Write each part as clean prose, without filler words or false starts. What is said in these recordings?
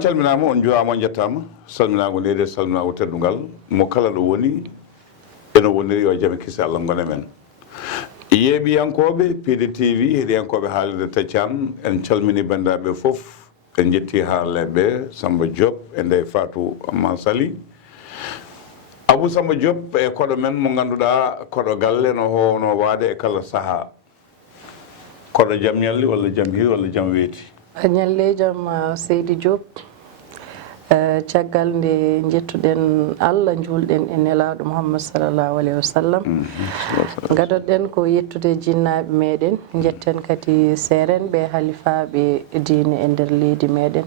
on calminama on juwama on jettama salminago ndede salminago teddugal mo kala ɗo woni eno woniri yo jaame kisi Allah gone men yeeɓiyankoɓe PDTV heeɗiyankoɓe haalirde Taccan en calmini bandiraɓe foof en jetti haalleɓe Samba Diop e Ndeye Fatou Amman Sali Abou Samba Diop e koɗo men mo ganduɗa koɗo galle no howno waade e kala saaha koɗo jaam ñalli walla jaam hiiri walla jaam weeti a ñalle jaam Seydi Diop caggal nde jettuɗen Allah julɗen e nelaɗo Muhammad sallallahu alayhi wa sallam gadoɗen ko yettude jinnaɓe meɗen jetten kadi serenɓe halifaɓe diine e nder leydi meɗen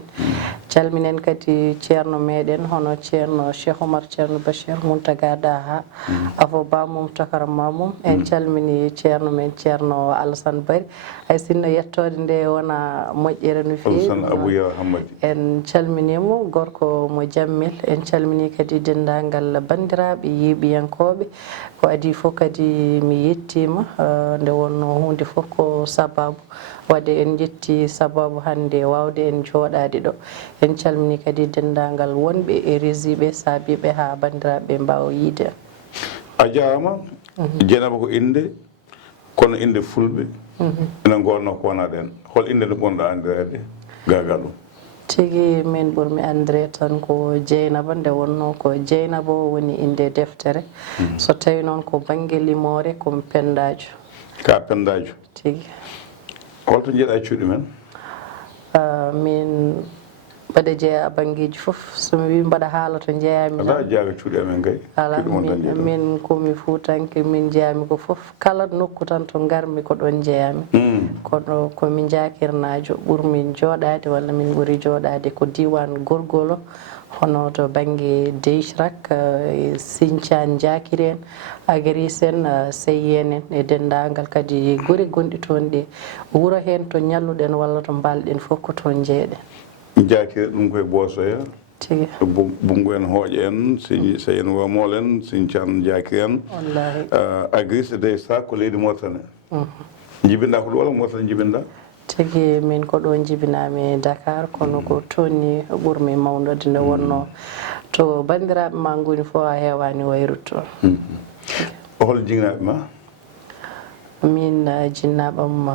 calminen kadi ceerno meɗen hono ceerno Cheikh Oumar ceerno Bachir Mountaga Daha afo bamum takara mamum en calmini ceerno men ceerno Alassane Bari hay sinno yettode nde wona moƴƴere no fewi en calminimo gorko mo jammel en calmini kadi dendagal bandiraɓe yiiɓiyankoɓe ko adi fof kadi mi yettima nde wonno hunde fof ko sababu wadde en jetti sababu hande wawde en jooɗade ɗo en calmini kadi dendagal wonɓe e résiɓe saabiɓe ha bandiraɓe mbawa yiide a jarama Dieynaba ko inde kono inde fulɓe ene gonno ko wona ɗen hol inde nde gonɗo andirede gagal ɗum tigi min ɓurmi andire tan ko Dieynaba nde wonno ko Dieynaba woni inde deftere so tawi noon ko banggue limore komi pendajo ka pendajo tigi holto jeeɗa cuuɗi men min mbaɗa jeeya banggueji foof somi wi mbaɗa haala to jeeyami ala jeeyaga cuuɗi amen kay ala min komi fuutanke min jeeyami ko foof kala nokku tan to garmi ko ɗon jeeyami kono komi jakirnajo ɓurmi jooɗade walla min ɓuuri jooɗade ko diwan Gorgolo hono to banggue Deychrak Sinthiane Diakire en Agaris en Seyyen en e dendagal kadi guure gonɗi toon ɗe wuuro hen to ñalluɗen walla to mbalɗen fof ko toon jeeɗen Diakire ɗum koye Bosoya tigi Bungu en hooƴe en Seyyen Wamol en Sinthiane Diakire en wallahi Agaris e Deychrak ko leydi Mauritanie jibinɗa ko ɗo walla Mauritanie jibinɗa tigi min ko ɗo jibinami Dakar kono ko tonni ɓurmi mawnode nde wonno to bandiraɓe ma goni fof a hewani wayrutto hol jignaɓe ma min jinnaɓam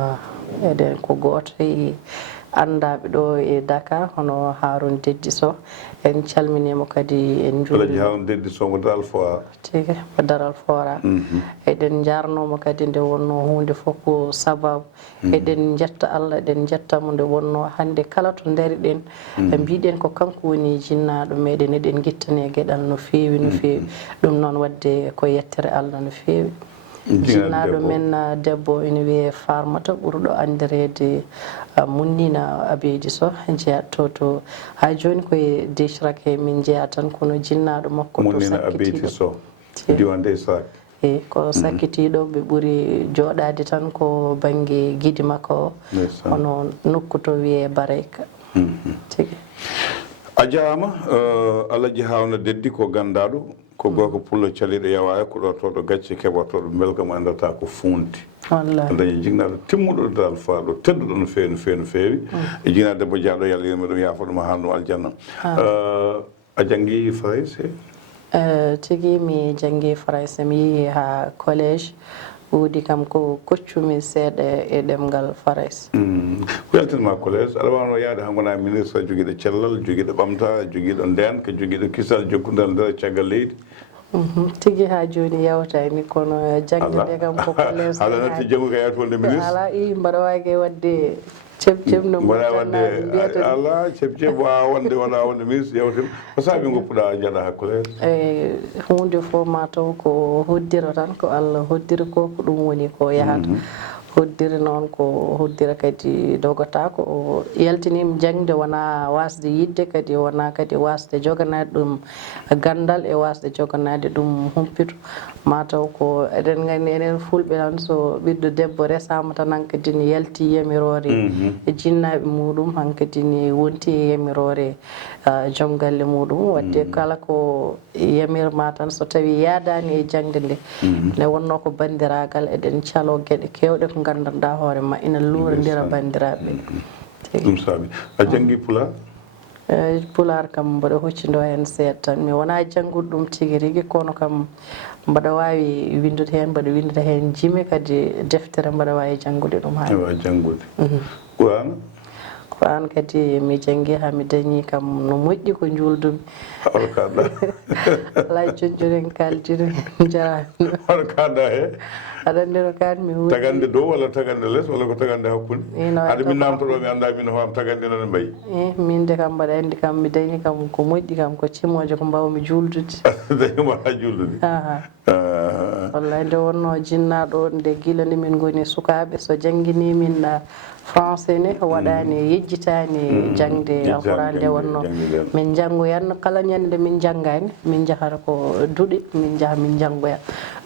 eɗen ko goto andaɓe ɗo e Dakar hono Haroun Deddi Sow en calminimo kadi en juulaji Haroun Deddi Sow mo Daral Fora tigi mo Daral Fora eɗen jarnomo kadi nde wonno hunde fof ko sababu eɗen jetta Allah eɗen jettamo nde wonno hande kala to daariɗen mbiɗen ko kanko woni jinnaɗo meɗen eɗen guittane gueɗal no fewi no fewi ɗum noon wadde ko yettere Allah no fewi jinnaɗo men debbo ene wiye Farmata ɓurɗo andirede Munnina Abeydi Sow jeeyatto to ha joni koye Deychrak he min jeeya tan kono jinnaɗo makko to Munnina Abeydi Sow diwan Deychrak e ko sakkitiɗo ɓe ɓuuri jooɗade tan ko banggue guiɗi makko o hono nokku to wiye Bareyka tigi a jarama Alaji Harouna Deddi ko gandaɗo ko gorko pullo caliɗo yawa ko ɗo toɗo gacce keɓatoɗo belka mo andata ko funti wallahi dañi jignaɗo timmuɗo ɗo dal faɗo tedduɗo no fewi no fewi no fewi e jignaɗo debbo jaaɗo yalla yirma ɗum yafoɗoma hanno aljanna a janggui français tigi mi janggui français mi yeehi ha collège woodi kam ko koccumi seeɗa e ɗemgal français ko yaltinma collége aɗa wawno yaade ha gona ministre joguiɗo cellal joguiɗo ɓamta joguiɗo ndenka joguiɗo kisal jokkudal nder caggal leydi tigi ha joni yawtani kono jangde nde kam ko collège haala natti janggo ka yatolde ministre ala mbaɗa wagi wadde ceb no mbaɗa wadde ala ceb wawa wonde wona wonde ministre yewtima ko saabi goppuɗa jaaɗa ha collège hunde fof mataw ko hoddira tan ko Allah hoddiri ko ɗum woni ko yahata hoddiri noon ko hoddira kadi dogota ko yaltinima jangde wona wasde yidde kadi wona kadi wasde joganade ɗum gandal e wasde joganade ɗum humpito mataw ko eɗen gandi enen fulɓe tan so ɓiɗɗo debbo resama tan hankkadi ne yalti yamirore e jinnaɓe muɗum hankkadi ne wonti e yamirore joom galle muɗum wadde kala ko yamirma tan so tawi yadani e jangde nde ne wonno ko bandiragal eɗen calo gueɗe kewɗe ko gandanɗa hoore ma ina luurodira bandiraɓe ɗum saabi a janggui pulaar pular kam mbaɗa huccindo hen seeɗa tan mi wona jannguɗo ɗum tigi rigui kono kam mbaɗa wawi windude hen mbaɗa windude hen jime kadi deftere mbaɗa wawi janngude ɗum ha wawi janngude Qur'an Qur'an kadi mi janngui ha mi dañi kam no moƴƴi ko juuldumi hol kalɗa alay joƴƴoni en kaldiri jarani hol kalɗa he aɗa andi no kalmi huuɗi tagande dow walla tagande less walla ko tagande hakkude haade min namtoɗo mi anda min hoam tagande noon mbayi min de kam mbaɗa andi kam mi dañi kam ko moƴƴi kam ko cimoje ko mbawmi juuldude dañi mbaɗa juuldude wallahi nde wonno jinnaɗo nde guila nde min goni sukaɓe so janggini min français ne waɗani yejjitani jangde alquran nde wonno min janggoyanno kala ñande nde min janggani min jahata ko duuɗe min jaaha min janggoya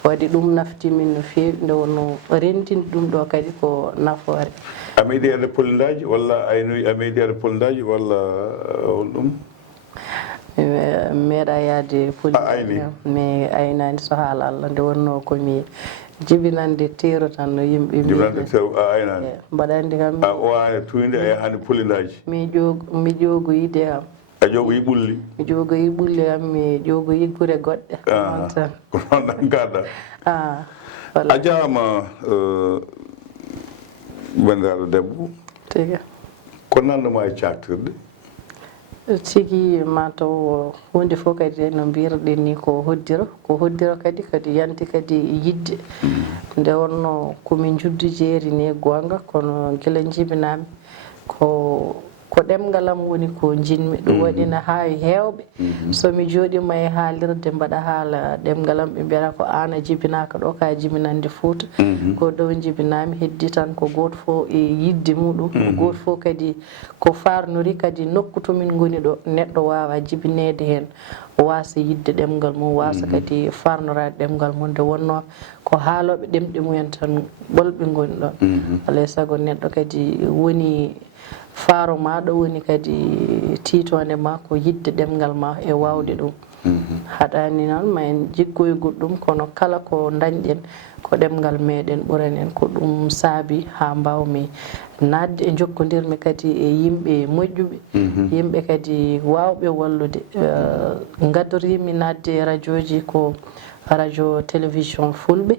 waɗi ɗum nafti min no fewi nde wonno rendinde ɗum ɗo kadi ko nafoore a meeɗi ede polindaji walla aynoyi a meeɗi ede polindaji walla on ɗum meeɗa yaade ayni mi aynani so haala Allah nde wonno komi jibinande teero tan no yimɓe jibinande teero a aynani mbaɗa andi kam a owani tuyde a yahani polindaji mi ƴogoyide kam a ƴogoyi ɓulli mi ƴogoyi ɓulle kam mi ƴogoyi gure goɗɗe noon tan ko noon ɗan gadda a jarama bandiraɗo debbo tigi ko nanduma e caktirde tigi mataw hunde fof kadi no mbirɗen ni ko hoddiro kadi yanti kadi yidde nde wonno komin juddu jeeri ni gonga kono gila jibinami ko ɗemgal am woni ko jinmi ɗum waɗina hawi hewɓe somi joɗima e haalirde mbaɗa haala ɗemgal am ɓe mbiyata ko an a jibinaka ɗo ka jibinande Fouta ko ɗo jibinami heddi tan ko goto fof e yidde muɗum ko goto fof kadi ko farnori kadi nokku tomin goni ɗo neɗɗo wawa jibinede hen wasa yidde ɗemgal mum wasa kadi farnorade ɗemgal mum nde wonno ko haaloɓe ɗemɗe mumen tan ɓolɓe goni ɗon alay saago neɗɗo kadi woni faaro maɗo woni kadi titode ma ko yidde ɗemgal ma e wawde ɗum haɗani noon ma en jiggoygol ɗum kono kala ko dañɗen ko ɗemgal meɗen ɓuranen ko ɗum saabi ha mbawmi nadde e jokkodirmi kadi e yimɓe moƴƴuɓe yimɓe kadi wawɓe wallude gadorimi nadde e radio ji ko radio télévision fulɓe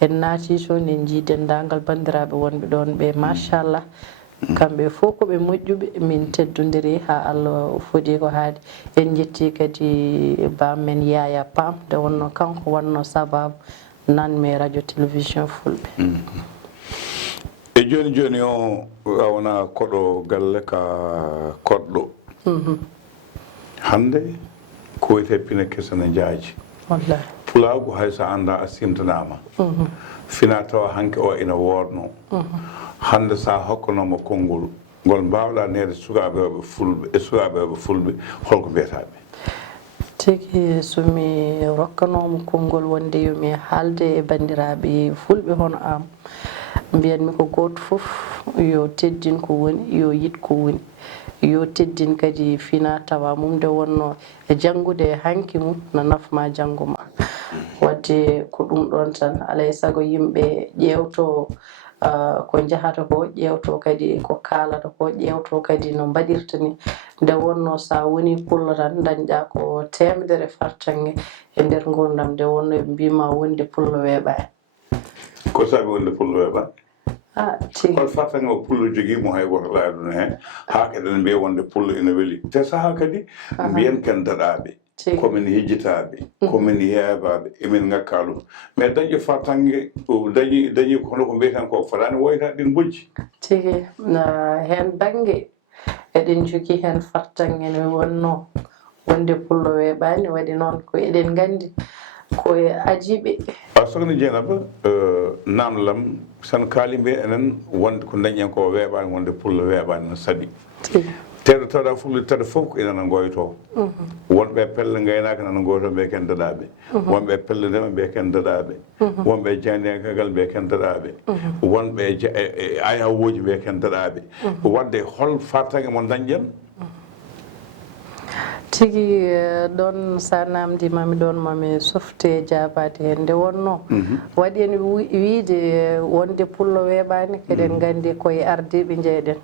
en naati toon en jii dendagal bandiraɓe wonɓe ɗon ɓe machallah kamɓe fof koɓe moƴƴuɓe min teddodiri ha Allah foodi ko haadi en jetti kadi bammen Yaya Pam nde wonno kanko wanno sababu nanme radio télévision fulɓe e joni joni o a wona koɗo galle ka koɗɗo hande ko wiyete pine kese ne jaaji wallahi pulago hayso anda a simtanama fina tawa hanke o ina wodno hande sa hokkanoma konngol ngol mbawɗa nede sukaɓeɓe fulɓe e sukaɓeɓe fulɓe holko mbiyataɓe tigi somi rokkanoma konngol wonde yomi haalde e bandiraɓe fulɓe hono am mbiyanmi ko goto foof yo teddin ko woni yo yid ko woni yo teddin kadi fina tawa mum nde wonno e janngude e hanki mum no nafma janngo ma wadde ko ɗum ɗon tan alay saago yimɓe ƴewto ko jahata ko ƴewto kadi ko kalata ko ƴewto kadi no mbaɗirta ni nde wonno sa woni pullo tan dañƴa ko temedere fartange e nder gurdam nde wonno ɓe mbima wonde pullo weeɓani ko saabi wonde pullo weeɓani tigi hol fartange o pullo joguimo hay goto laaɗum hen ha keɗen mbiya wonde pullo ina weeli te saaha kadi mbiyen ken daɗaɓe komin hijjitaɓe komin heebaɓe emin ngakka ɗum mais dañƴo fartange dañi hono ko mbiyeten ko fotani woyta ɗin bojji tigi hen banggue eɗen jogui hen fartange ne wonno wonde pullo weeɓani waɗi noon ko eɗen gandi koye ajiɓe sokhna Dieynaba namdalam san kaali mbiyen enen wonde ko dañƴen ko weeɓani wonde pullo weeɓani no saaɗi teɗo tawɗa fulɓe taɗa fof ko inana goyto wonɓe pelle gaynaka nana goyto mbiye ken daɗaɓe wonɓe pelle ndema mbiye ken daɗaɓe wonɓe jeydegal mbiye ken daɗaɓe wonɓe ayawoji mbiye ken daɗaɓe wadde hol fartange mo dañƴen tigi ɗon sa namdi mami ɗon mami softe jabade hen nde wonno waɗi en wiide wonde pullo weeɓani keɗen gandi koye ardiɓe jeeɗen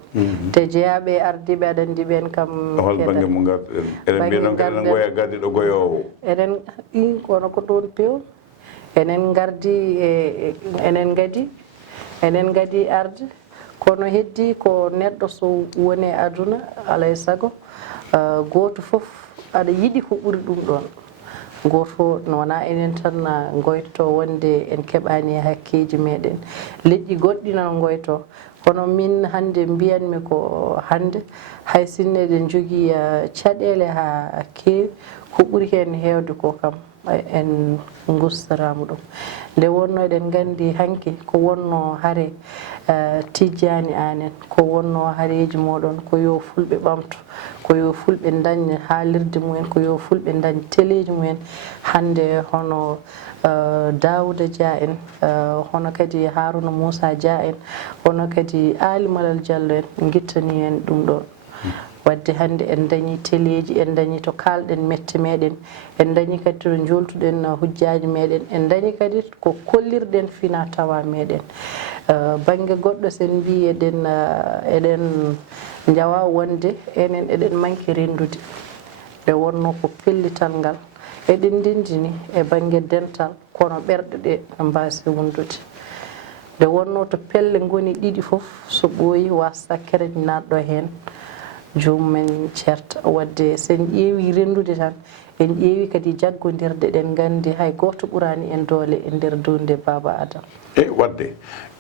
te jeeyaɓe ardiɓe aɗa andi ɓen kam hol banggue mo garɗen eɗen mbiya noon eɗen goya gardiɗo goyowo eɗen ɗi kono ko ɗon pew enen gardi enen gadi arde kono heddi ko neɗɗo so woni e aduna alay saago goto fof aɗa yiɗi ko ɓuri ɗum ɗon goto wona enen tan goytoto wonde en keɓani hakkeji meɗen leƴƴi goɗɗi nan goyto kono min hande mbiyanmi ko hande hay sinno eɗen jogui caɗele ha kewi ko ɓuri hen hewde ko kam en gustorama ɗum nde wonno eɗen gandi hanki ko wonno haare tijjani anen ko wonno haareji moɗon ko yo fulɓe ɓamto ko yo fulɓe daña haalirde mumen ko yo fulɓe daña téléji mumen hande hono Daouda Dia en hono kadi Harouna Moussa Dia en hono kadi Ali Malal Diallo en guittani en ɗum ɗon wadde hande en dañi téléji en dañi to kalɗen mette meɗen en dañi kadi to joltuɗen hujjaji meɗen en dañi kadi ko kollirɗen fina tawa meɗen banggue goɗɗo sen mbi eɗen jawa wonde enen eɗen manki rendude nde wonno ko pellital ngal eɗen ndendini e banggue dental kono ɓerɗe ɗe ne mbasi wondude nde wonno to pelle goni ɗiɗi foof so ɓooyi wasta kereji natɗo hen jomumen certa wadde sen ƴeewi rendude tan en ƴeewi kadi jaggodirde ɗen gandi hay goto ɓurani en doole e nder dunde Baba Adama wadde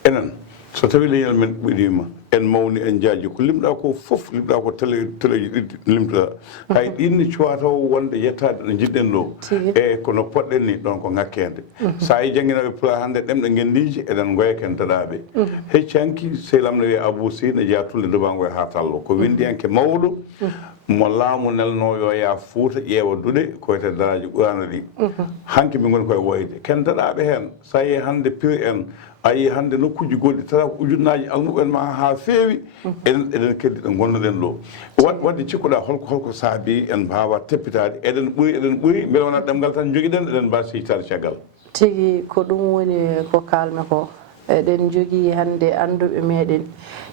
enen so tawi leñol men ɓuurima en mawni en jaaji ko limɗa ko foof limɗa ko téléji ɗiɗi limtoɗa hay ɗinni cuwataw wonde yettade no jiɗɗen ɗo e kono poɗɗen ni ɗon ko ŋakkede sa yi jangguinoɓe pula hande ɗemɗe gendiji eɗen goya ken taɗaɓe heccanki sehlamno wiye Abou Sy ne jeeya tulde dubango e ha tallo ko windiyanke mawɗo mo laamu nelno yo ya Fouta ƴeewa duɗe koyete daraji ɓurano ɗi hanki min goni koye woyde ken taɗaɓe hen sa yi hande pire en a yi hande nokkuji goɗɗi tata ko ujunnaji almuɓen ma ha feewi eɗen keddi ɗo gonnoɗen ɗo wadde cikkuɗa holko saabi en mbawa teppitade eɗen ɓuuri beele wona ɗemgal tan joguiɗen eɗen mbawi sijtade caggal tigui ko ɗum woni ko kalmi ko eɗen jogui hande anduɓe meɗen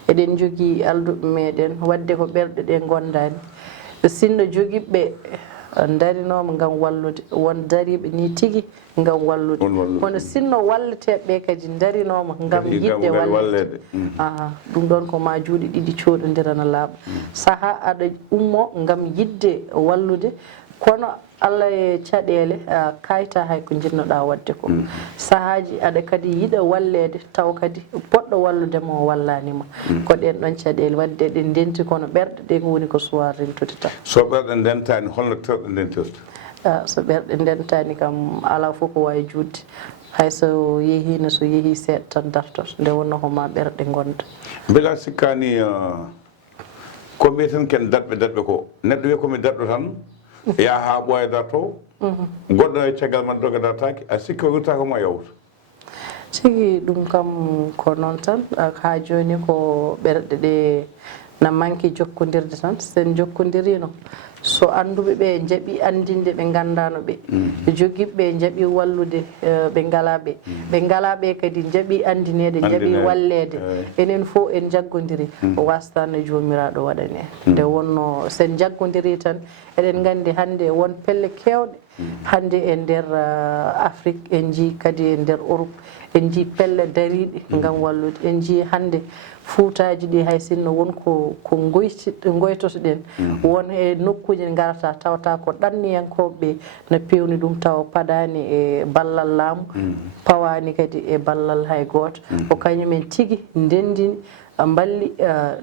eɗen jogui alduɓe meɗen wadde ko ɓerɗe ɗe gondani sinno joguiɓe darinoma gam wallude won dariɓe ni tigui gam wallude kono sinno walleteɓe kadi darinoma gam yidde wallede ɗum ɗon ko ma juuɗe ɗiɗi coɗodirana laaɓa saaha aɗa ummo gam yidde wallude kono Allah e caɗele kayta hay ko jinnoɗa wadde ko sahaji aɗa kadi yiɗa wallede taw kadi poɗɗo walludema o wallanima ko ɗen ɗon caɗele wadde ɗe ndenti kono ɓerɗe ɗe woni ko suwa rentude tan so ɓerɗe ndentani holno terɗe ndentirta so ɓerɗe ndentani kam ala fof ko wawi judde hayso yeehino so yeehi seeɗa tan dartot nde wonno koma ɓerɗe gonda beela sikkani ko mbiyeten ken daɗɓe ko neɗɗo wiya komi daɗɗo tan ya ha ɓooya darto goɗɗo e caggal man doga dartaki a sikki o wirta komo yawta tigi ɗum kam ko noon tan ha joni ko ɓerɗe ɗe na manki jokkodirde tan sen jokkodirino so anduɓe ɓe jaaɓi andinde ɓe gandano ɓe joguiɓe jaaɓi wallude ɓe ngalaɓe ɓe ngalaɓe kadi jaaɓi andinede jaaɓi wallede enen fof en jaggodiri wasatano jomiraɗo waɗane nde wonno sen jaggodiri tan eɗen gandi hande won pelle kewɗe hande e nder Afrique en jii kadi e nder Europe en jii pelle dariɗe gam wallude en jii hande Foutaji ɗi hay sinno wonko goytotoɗen won e nokkuji garata tawata ko ɗanniyankoɓe no pewni ɗum tawa padani e ballal laamu pawani kadi e ballal hay goto ko kañumen tigui ndendini balli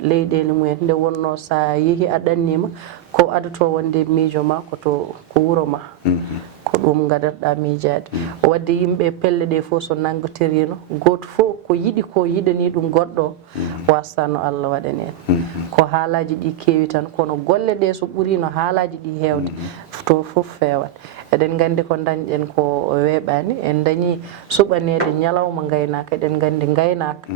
leyɗele mumen nde wonno sa yeehi a ɗannima ko adato wonde miijo ma ko wuuro ma ko ɗum gadanɗa miijade wadde yimɓe pelle ɗe fof so nanggotirino goto fof ko yiɗi ko yiɗani ɗum goɗɗo wasano Allah waɗane en ko haalaji ɗi keewi tan kono golle ɗe so ɓuuri no haalaji ɗi hewde to fof fewat eɗen gandi ko dañƴen ko weeɓani en dañi suɓanede ñalawma gaynaka eɗen gandi gaynaka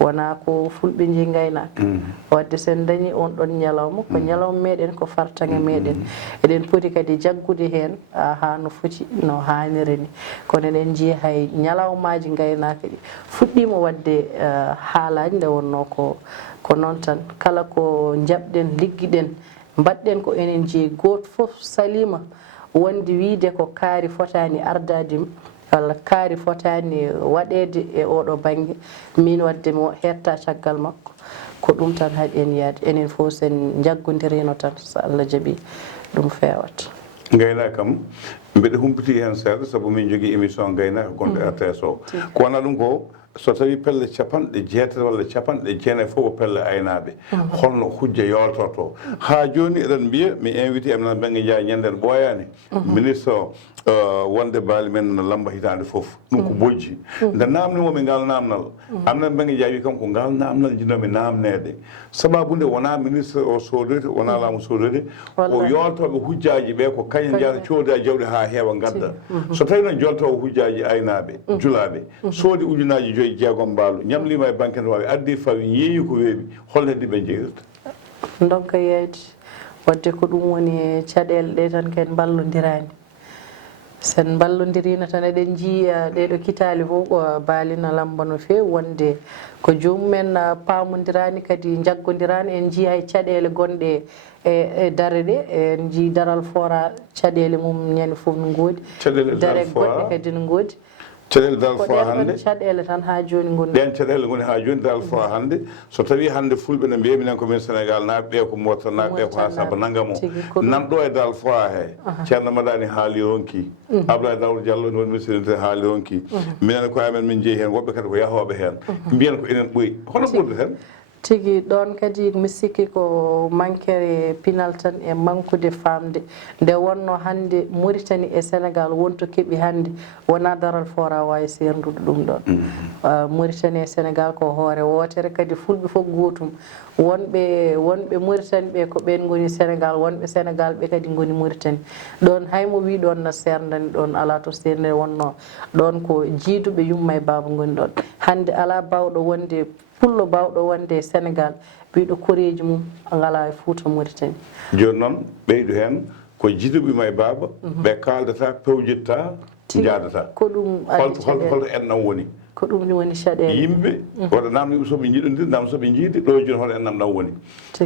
wona ko fulɓe jeeyi gaynaka wadde sen dañi on ɗon ñalawma ko ñalawma meɗen ko fartaŋe meɗen eɗen poti kadi jaggude hen ha no foti no hanniri ni kono eɗen jiiya hay ñalawmaji gaynaka ɗi fuɗɗima wadde haalaji nde wonno ko noon tan kala ko jaɓɗen ligguiɗen mbaɗɗen ko enen jeeyi goto foof salima wonde wiide ko kaari fotani ardade walla kaari fotani waɗede e oɗo banggue min wadde mi hetta caggal makko ko ɗum tan haɗi en yaade enen fof sen jaggodirino tan so Allah jaaɓi ɗum fewat gaynaka kam mbeɗa humpiti hen seeɗa saabu min jogui émission gaynaka gonɗo RTS o ko wona ɗum ko so tawi pelle capanɗe jeetati walla capanɗe jeenayi fof ko pelle aynaɓe holno hujja yoltoto ha joni eɗen mbiya mi invité emen Bengue Ndiaye ñanden ɓooyani ministre wonde baali men no lamba hitande foof ɗum ko bojji nde namnimomi ngal namnal amnen Bengue Ndiaye wi kam ko ngal namnal jinnomi namnede sababude wona ministre o sodoyde wona laamu sodoyde o yoltoɓe hujjaji ɓe ko kañum jata cooda jawɗi ha heewa gadda so tawi noon joltowo hujjaji aynaɓe julaɓe soodi ujunaji 5 jeegom mbaalu ñamlima e banque ne wawi addi fawi yeeyi ko weeɓi holno heddi ɓe jeeyirta donka yeeyde wadde ko ɗum woni caɗele ɗe tan ken ballodirani sen ballodirino tan eɗen jiiya ɗeɗo kitali fof ko baalina lamba no fewi wonde ko jomumen pamodirani kadi jaggodirani en jii hay caɗele gonɗe e dare ɗe en jii daral fora caɗele mum ñande foof no goodi dare goɗɗe kadi no goodi caɗele dal fois hande caɗele tan ha joni goni ɗen caɗele goni ha joni dal fois hande so tawi hande fulɓe ne mbiya minen komin Sénégal naaɓe ɓe ko mota naaɓe ɓe ko ha saba nangam o nanɗo e dal fois he ceerno Madani haali ronki Abdoulaye Daouda Diallo woni ministre haali ronki minen ko amen min jeeyi hen woɓɓe kadi ko yahoɓe hen mbiyen ko enen ɓoyi hono ɓurde hen tigi ɗon kadi mi sikki ko manquere pinal tan e manquede famde nde wonno hande Mauritanie e Sénégal wonto keeɓi hande wona daral fora wawi serndude ɗum ɗon Mauritanie e Sénégal ko hoore wotere kadi fulɓe fof gotum wonɓe Mauritanie ɓe ko ɓen goni Sénégal wonɓe Sénégal ɓe kadi goni Mauritanie ɗon haymo wi ɗon no serdani ɗon ala to serde wonno ɗon ko jiiduɓe yumma e baba goni ɗon hande ala bawɗo wonde pullo bawɗo wonde Sénégal ɓiɗo koreji mum ngala e Fouta Mauritanie joni noon ɓeydu hen ko jiduɓe may baba ɓe kaldata pewjitta jadata ko ɗum holto ennam woni ko ɗum woni caɗele yimɓe waɗa namni soɓe jiiɗodir nam soɓe jiidi ɗo joni hoto ennam ɗam woni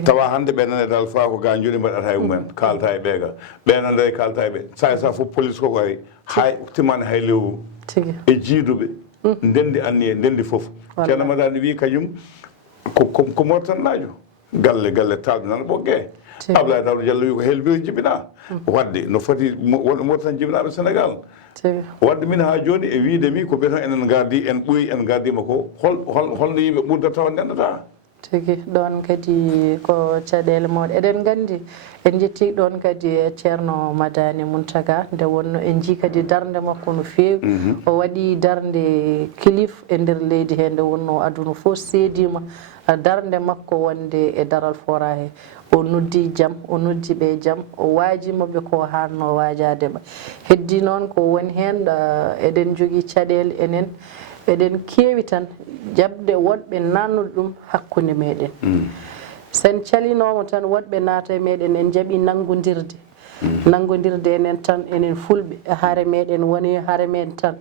tawa hande ɓe nane dal fa ko ga joni mbaɗata e mumen kalta e ɓeega ɓe nande e kalta e ɓe sa fof police koko ari hay timmani hay lewru e jiiduɓe ndendi anni e ndendi foof ceerno Madani wi kañum ko mortannajo galle talɗinana ɓogge Abdoulaye Daouda Diallo wi ko helbiri jibina wadde no foti mortan jibinaɓe Sénégal wadde min ha joni e wiidemi ko ɓeeton enen gardi en ɓooyi en gardima ko holno yimɓe ɓurdata tawa ndendata tigi ɗon kadi ko caɗele mawɗe eɗen gandi en jetti ɗon kadi ceerno Madani Mountaga nde wonno en jii kadi darde makko no fewi o waɗi darde kilif e nder leydi he nde wonno aduna fof seedima darde makko wonde e daral fora he o noddi jaam o noddi ɓe jaam o waajimaɓe ko hanno waajadeɓa heddi noon ko woni hen eɗen jogui caɗele enen eɗen keewi tan jaɓde woɗɓe nannude ɗum hakkude meɗen sen calinomo tan woɗɓe naata e meɗen en jaaɓi nanggodirde enen tan enen fulɓe haare meɗen woni haare meɗen tan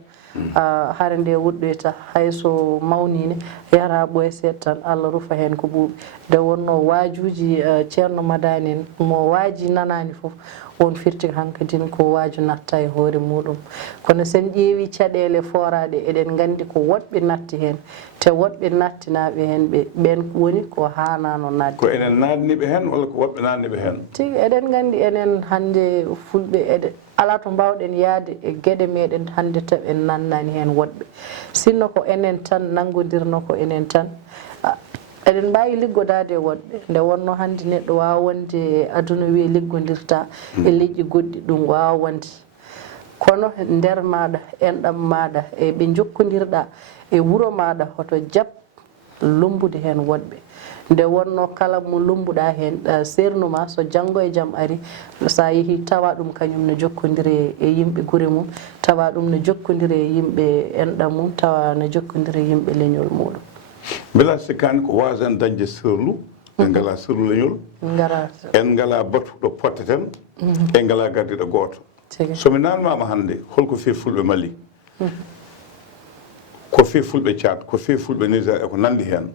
haare nde woɗɗoyta hayso mawnine yara ɓoye seeɗa tan Allah rufa hen ko ɓuuɓi nde wonno waajuji ceerno Madani en mo waaji nanani foof on firti hankadin ko waaju natta e hoore muɗum kono sen ƴeewi caɗele foraɗe eɗen gandi ko woɗɓe natti hen te woɗɓe nattinaɓe hen ɓen woni ko hanano nadde ko enen nadniɓe hen walla ko woɓɓe nanniɓe hen tigi eɗen gandi enen hande fulɓe ala to mbawɗen yaade e gueɗe meɗen hande taw en nannani hen woɗɓe sinno ko enen tan nanggodirno ko enen tan eɗen mbawi liggodade e woɗɓe nde wonno hande neɗɗo wawa wonde aduna wi liggodirta e leƴƴi goɗɗi ɗum wawa wonde kono nder maɗa enɗam maɗa e ɓe jokkodirɗa e wuuro maɗa hoto jaab lumbude hen woɗɓe nde wonno kala mo lumbuɗa hen sernuma so janggo e jaam ari sa yeehi tawa ɗum kañum no jokkodiri e yimɓe guure mum tawa ɗum no jokkodiri e yimɓe enɗam mum tawa no jokkodiri e yimɓe leñol muɗum mbela sikani ko wasan dañde sirlu en ngala sirlu leñol en ngala batuɗo potteten en ngala gaddiɗo gooto somi nanmama hannde holko fi fulɓe Mali ko fi fulɓe Tchad ko fi fulɓe Niger e ko nandi hen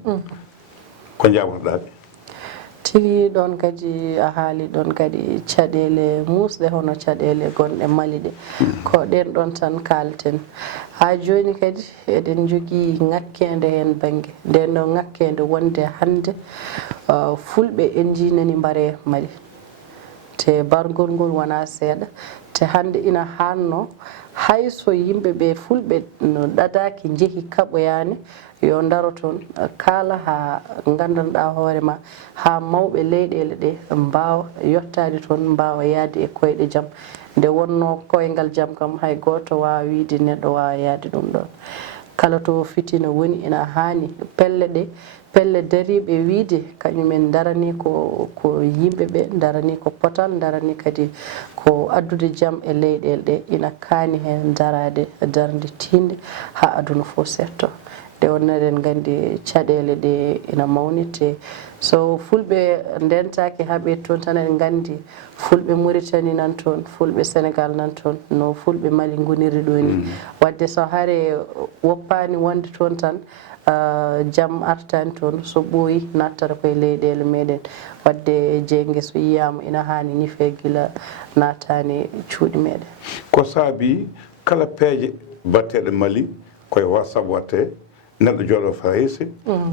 ko jabotoɗaɓe tigi ɗon kadi a haali ɗon kadi caɗele musɗe hono caɗele gonɗe Mali ɗe ko ɗen ɗon tan kalten ha joni kadi eɗen jogui ngakkede hen banggue nden ɗo ngakkede wonde hande fulɓe en jinani mbare Mali te bargol ngol wona seeɗa te hande ina hanno hayso yimɓeɓe fulɓe no ɗaɗaki jeehi kaɓoyani yo daro toon kala ha gandanɗa hoorema ha mawɓe leyɗele ɗe mbawa yettade toon mbawa yaade e koyɗe jaam nde wonno koyngal jaam kam hay goto wawa wiide neɗɗo wawa yaade ɗum ɗon kala to fitina woni ina hani pelle ɗe pelle dariɓe wiide kañumen darani ko yimɓeɓe darani ko potal darani kadi ko addude jaam e leyɗele ɗe ina kaani hen darade darde tinde ha aduna fof setto nde wonno eɗen gandi caɗele ɗe ina mawnite so fulɓe ndentaki haaɓe toon tan eɗen gandi fulɓe Mauritanie nan toon fulɓe Sénégal nan toon no fulɓe Mali goniri ɗo ni wadde so haare woppani wonde toon tan jaam artani toon so ɓooyi nattata koye leyɗele meɗen wadde jeygue so yiyama ina hani nife guila natani cuuɗi meɗen ko saabi kala peeje batteɗe Mali koye WhatsApp watte neɗɗo jooɗo Faysi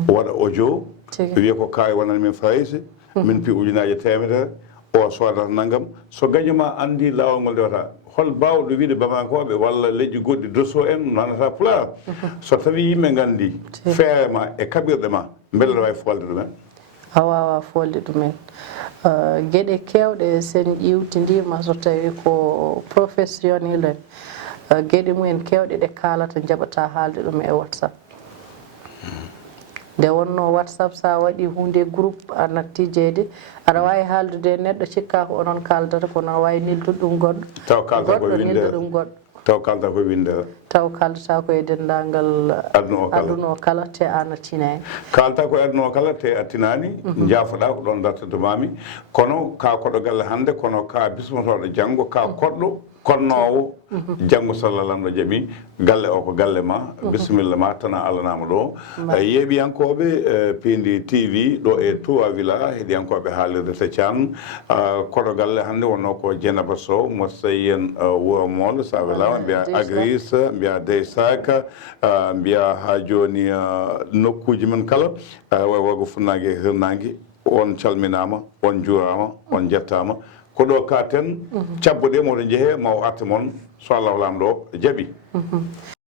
waɗa audio wiya ko kawi wonani min Faysi min pi ujunaje temedere o sodata naggam so gañoma andi lawol ngol dewata hol bawɗo wiide Bamakoɓe walla leƴƴi goɗɗi Dosso en nanata Pulaar so tawi yimɓe gandi feere ma e kaɓirɗe ma beele aɗa wawi folde ɗumen a wawa folde ɗumen gueɗe kewɗe sen ƴiwtidima so tawi ko professionnel en gueɗe mumen kewɗe ɗe kalata jaɓata haalde ɗum e WhatsApp nde wonno WhatsApp sa waɗi hunde groupe a natti jeeyde aɗa wawi haaldude e neɗɗo cikka ko onon kaldata kono aɗa wawi nildude ɗum goɗɗo goɗɗo nilda ɗum goɗɗo taw kalta ko windere taw kaldata koye dendagal aduna o kala te an a tinani kalta ko aduna o kala te a tinani jaafoɗa ko ɗon dartatomami kono ka koɗo galle hande kono ka bismotoɗo janggo ka koɗɗo konnowo janggo sallalam ɗo jaaɓi galle o ko galle ma bisimilla ma tana allanama ɗo yeeɓiyankoɓe Pindi TV ɗo e Touba Villa heeɗiyankoɓe haalirde Tachan koɗo galle hande wonno ko Dieynaba Sow mo sayen wuro moolo sa welama mbiya Agris mbiya Deysaka mbiya ha joni nokkuji men kala wago funnague e hirnague on calminama on juurama on jettama ko ɗo ka ten cabbo ɗe moɗo jeehe mawo arta moon so Allah lamɗo jaaɓi